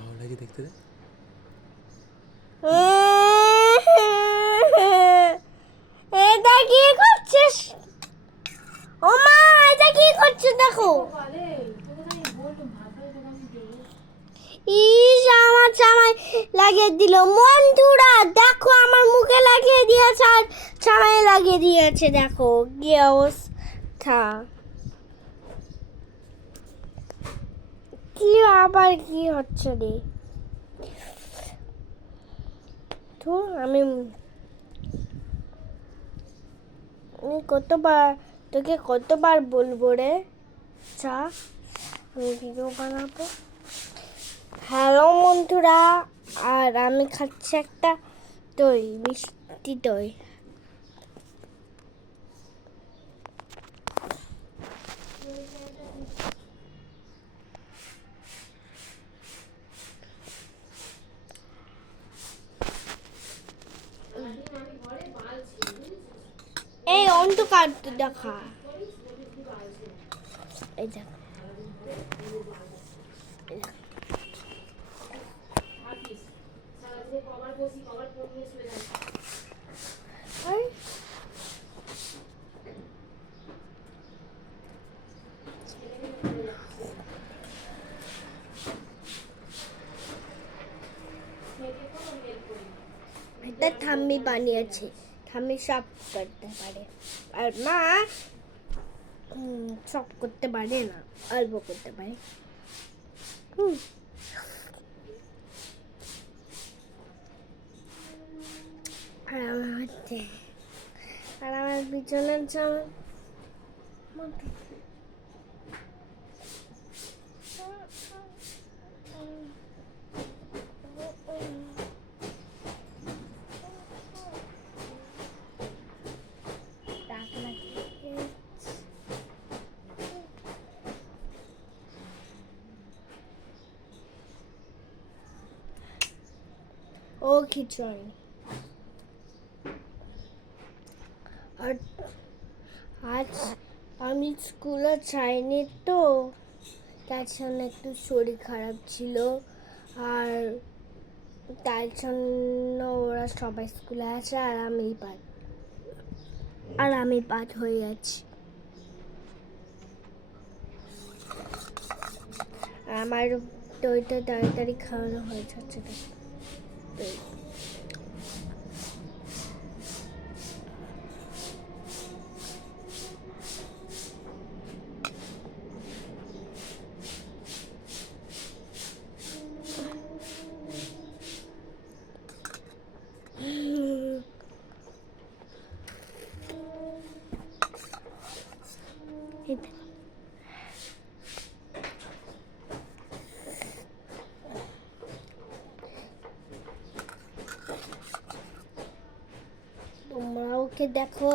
ভালো লাগে দেখতে। এটা কি করছিস? ও মা, এটা কি করছিস দেখো। ইস, আমার জামাই লাগিয়ে দিল। বন্ধুরা দেখো, আমার মুখে লাগিয়ে দিয়েছে আর জামাই লাগিয়ে দিয়েছে। দেখো কি অবস্থা। কি আবার কি হচ্ছে রে? তো আমি কতবার বলবো রে, চা আমি ভিডিও বানাবো। হ্যালো বন্ধুরা, আর আমি খাচ্ছি একটা দই, মিষ্টি দই। এই অন্ধকার দেখা, এই দেখ, এটা ঠাম্মি বানিয়েছে। ঠাম্মি সব করতে পারে, আর মা সব করতে পারে না, অল্প করতে পারে। আর আমার পিছনের জামা ও খিচুড়ি। আর আজ আমি স্কুলে যাইনি তো, তার জন্য একটু শরীর খারাপ ছিল, আর তার জন্য ওরা সবাই স্কুলে আছে আর আমি বাদ হয়ে যাচ্ছি। আমার দইটা তাড়াতাড়ি খাওয়ানো হয়ে যাচ্ছে। তোমরা ওকে দেখো।